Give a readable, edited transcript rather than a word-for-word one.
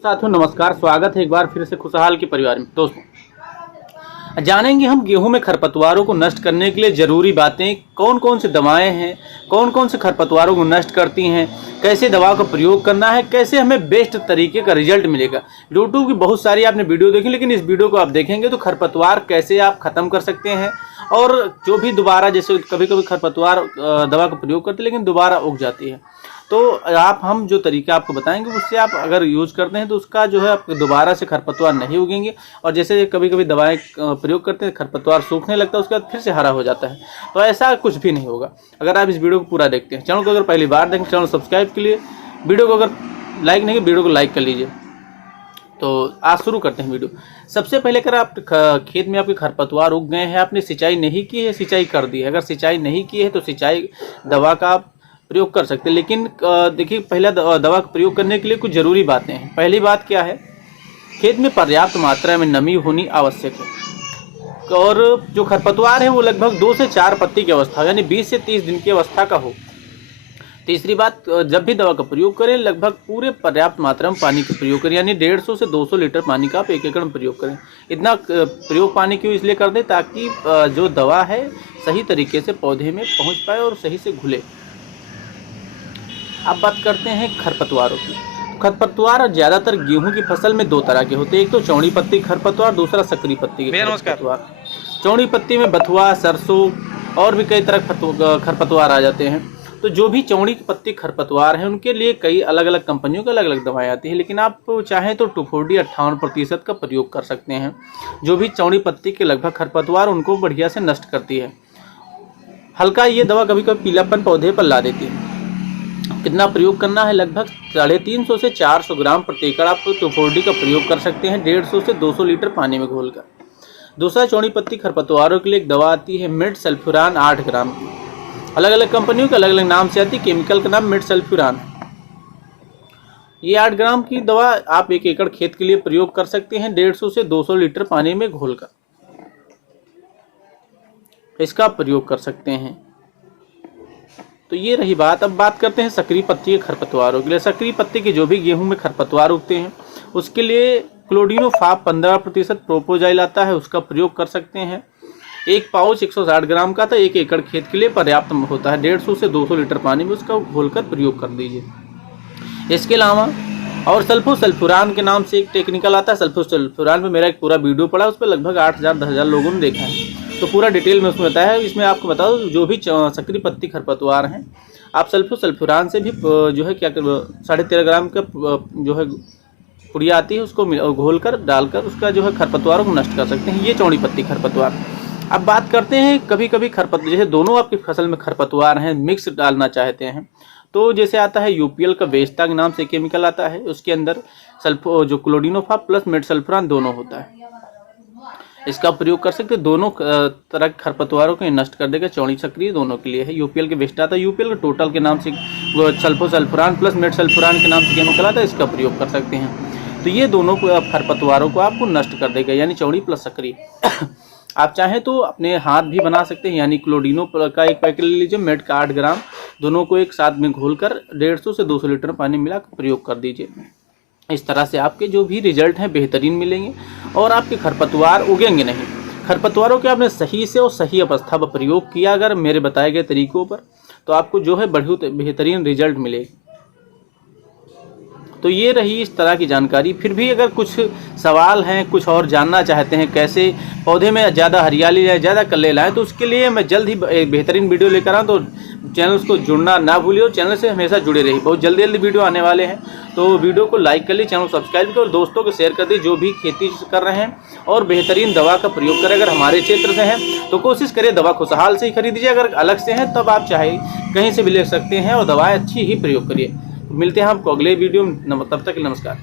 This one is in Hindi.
साथियों नमस्कार, स्वागत है एक बार फिर से खुशहाल के परिवार में। दोस्तों जानेंगे हम गेहूं में खरपतवारों को नष्ट करने के लिए जरूरी बातें, कौन कौन सी दवाएं हैं, कौन कौन से खरपतवारों को नष्ट करती हैं, कैसे दवा का प्रयोग करना है, कैसे हमें बेस्ट तरीके का रिजल्ट मिलेगा। यूट्यूब की बहुत सारी आपने वीडियो देखी, लेकिन इस वीडियो को आप देखेंगे तो खरपतवार कैसे आप खत्म कर सकते हैं, और जो भी दोबारा जैसे कभी कभी खरपतवार दवा का प्रयोग करते हैं लेकिन दोबारा उग जाती है, तो हम जो तरीका आपको बताएंगे उससे आप अगर यूज़ करते हैं तो उसका जो है आप दोबारा से खरपतवार नहीं उगेंगे। और जैसे कभी कभी दवाएं प्रयोग करते हैं, खरपतवार सूखने लगता है, उसके बाद फिर से हरा हो जाता है, तो ऐसा कुछ भी नहीं होगा अगर आप इस वीडियो को पूरा देखते हैं। चैनल को अगर पहली बार देखें, चैनल सब्सक्राइब के लिए, वीडियो को अगर लाइक नहीं, वीडियो को लाइक कर लीजिए। तो आज शुरू करते हैं वीडियो। सबसे पहले अगर आप खेत में आपके खरपतवार उग गए हैं, आपने सिंचाई नहीं की है, सिंचाई कर दी है, अगर सिंचाई नहीं की है तो सिंचाई दवा का आप प्रयोग कर सकते हैं। लेकिन देखिए, पहला दवा का प्रयोग करने के लिए कुछ ज़रूरी बातें हैं। पहली बात क्या है, खेत में पर्याप्त मात्रा में नमी होनी आवश्यक है, और जो खरपतवार है वो लगभग 2 से 4 पत्ती की अवस्था यानी 20 से 30 दिन की अवस्था का हो। तीसरी बात, जब भी दवा का प्रयोग करें लगभग पूरे पर्याप्त मात्रा में पानी का प्रयोग करें, यानी 150 से 200 लीटर पानी का आप 1 एकड़ में प्रयोग करें। इतना प्रयोग पानी क्यों इसलिए कर दें, ताकि जो दवा है सही तरीके से पौधे में पहुँच पाए और सही से घुले। अब बात करते हैं खरपतवारों की। खरपतवार ज़्यादातर गेहूं की फसल में 2 तरह के होते हैं, एक तो चौड़ी पत्ती खरपतवार, दूसरा सक्रिय पत्ती के खरपतवार। चौड़ी पत्ती में बथुआ, सरसों और भी कई तरह खरपतवार आ जाते हैं। तो जो भी चौड़ी पत्ती खरपतवार हैं उनके लिए कई अलग अलग कंपनियों की अलग अलग दवाएं आती हैं, लेकिन आप चाहें तो 2,4-D 58% का प्रयोग कर सकते हैं, जो भी चौड़ी पत्ती के लगभग खरपतवार उनको बढ़िया से नष्ट करती है। हल्का ये दवा कभी कभी पीलापन पौधे पर ला देती है। कितना प्रयोग करना है, लगभग 350 से 400 ग्राम प्रति एकड़ आप 2,4-D का प्रयोग कर सकते हैं, 150 से 200 लीटर पानी में घोलकर। दूसरा, चौड़ी पत्ती खरपतवारों के लिए एक दवा आती है मिड सल्फ्यूरान 8 ग्राम की। अलग अलग कंपनियों के अलग अलग नाम से आती है, केमिकल का नाम मिड सल्फ्यूरान है। ये 8 ग्राम की दवा आप 1 एकड़ खेत के लिए प्रयोग कर सकते हैं, 150 से 200 लीटर पानी में घोलकर इसका प्रयोग कर सकते हैं। तो ये रही बात। अब बात करते हैं सक्रिय पत्ती के खरपतवारों के लिए। सक्रिय पत्ती के जो भी गेहूं में खरपतवार उगते हैं उसके लिए क्लोडिनोफाप 15% प्रोपोजाइल आता है, उसका प्रयोग कर सकते हैं। एक पाउच 160 ग्राम का था, 1 एकड़ खेत के लिए पर्याप्त होता है, 150 से 200 लीटर पानी में उसका घोलकर प्रयोग कर दीजिए। इसके अलावा और सल्फोसल्फुरान के नाम से एक टेक्निकल आता है। सल्फोसल्फुरान पे मेरा एक पूरा वीडियो पड़ा, उस पर लगभग 8,000-10,000 लोगों ने देखा है, तो पूरा डिटेल में उसमें बताया है। इसमें आपको बता दो, जो भी सक्रिय पत्ती खरपतवार हैं आप सल्फोसल्फुरान से भी जो है क्या 13.5 ग्राम का जो है पुड़िया आती है, उसको घोलकर डालकर उसका जो है खरपतवारों को नष्ट कर सकते हैं। ये चौड़ी पत्ती खरपतवार। अब बात करते हैं, कभी कभी जैसे दोनों आपकी फसल में खरपतवार हैं, मिक्स डालना चाहते हैं, तो जैसे आता है यूपीएल का वेस्टा के नाम से केमिकल आता है, उसके अंदर जो क्लोडिनोफाप प्लस मेटसल्फुरान दोनों होता है, इसका प्रयोग कर सकते हैं। दोनों तरह के खरपतवारों को नष्ट कर देगा, चौड़ी सक्रिय दोनों के लिए है। यूपीएल के वेस्टा आता है, यूपीएल के टोटल के नाम से सल्फोसल्फुरान प्लस मेटसल्फुरान के नाम से केमिकल आता है, इसका प्रयोग कर सकते हैं। तो ये दोनों खरपतवारों को आपको नष्ट कर देगा, यानी चौड़ी प्लस सक्रिय। आप चाहें तो अपने हाथ भी बना सकते हैं, यानी क्लोडिनो का एक पैकेट ले लीजिए, मेट का 8 ग्राम, दोनों को एक साथ में घोलकर 150 से 200 लीटर पानी मिलाकर प्रयोग कर दीजिए। इस तरह से आपके जो भी रिजल्ट हैं बेहतरीन मिलेंगे और आपके खरपतवार उगेंगे नहीं। खरपतवारों के आपने सही से और सही अवस्था पर प्रयोग किया अगर मेरे बताए गए तरीकों पर, तो आपको जो है बेहतरीन रिजल्ट मिलेगा। तो ये रही इस तरह की जानकारी। फिर भी अगर कुछ सवाल हैं, कुछ और जानना चाहते हैं कैसे पौधे में ज़्यादा हरियाली लाए, ज़्यादा कल्ले लाएँ, तो उसके लिए मैं जल्द ही एक बेहतरीन वीडियो लेकर आऊँ, तो चैनल को जुड़ना ना भूलिए और चैनल से हमेशा जुड़े रहिए। बहुत जल्दी वीडियो आने वाले हैं, तो वीडियो को लाइक कर लीजिए, चैनल को सब्सक्राइब करें और दोस्तों को शेयर कर दीजिए जो भी खेती कर रहे हैं, और बेहतरीन दवा का प्रयोग करें। अगर हमारे क्षेत्र से हैं तो कोशिश करिए दवा खुशहाल से ही खरीदिए, अगर अलग से हैं तब आप चाहे कहीं से भी ले सकते हैं और दवाएँ अच्छी ही प्रयोग करिए। मिलते हैं आपको अगले वीडियो में, तब तक नमस्कार।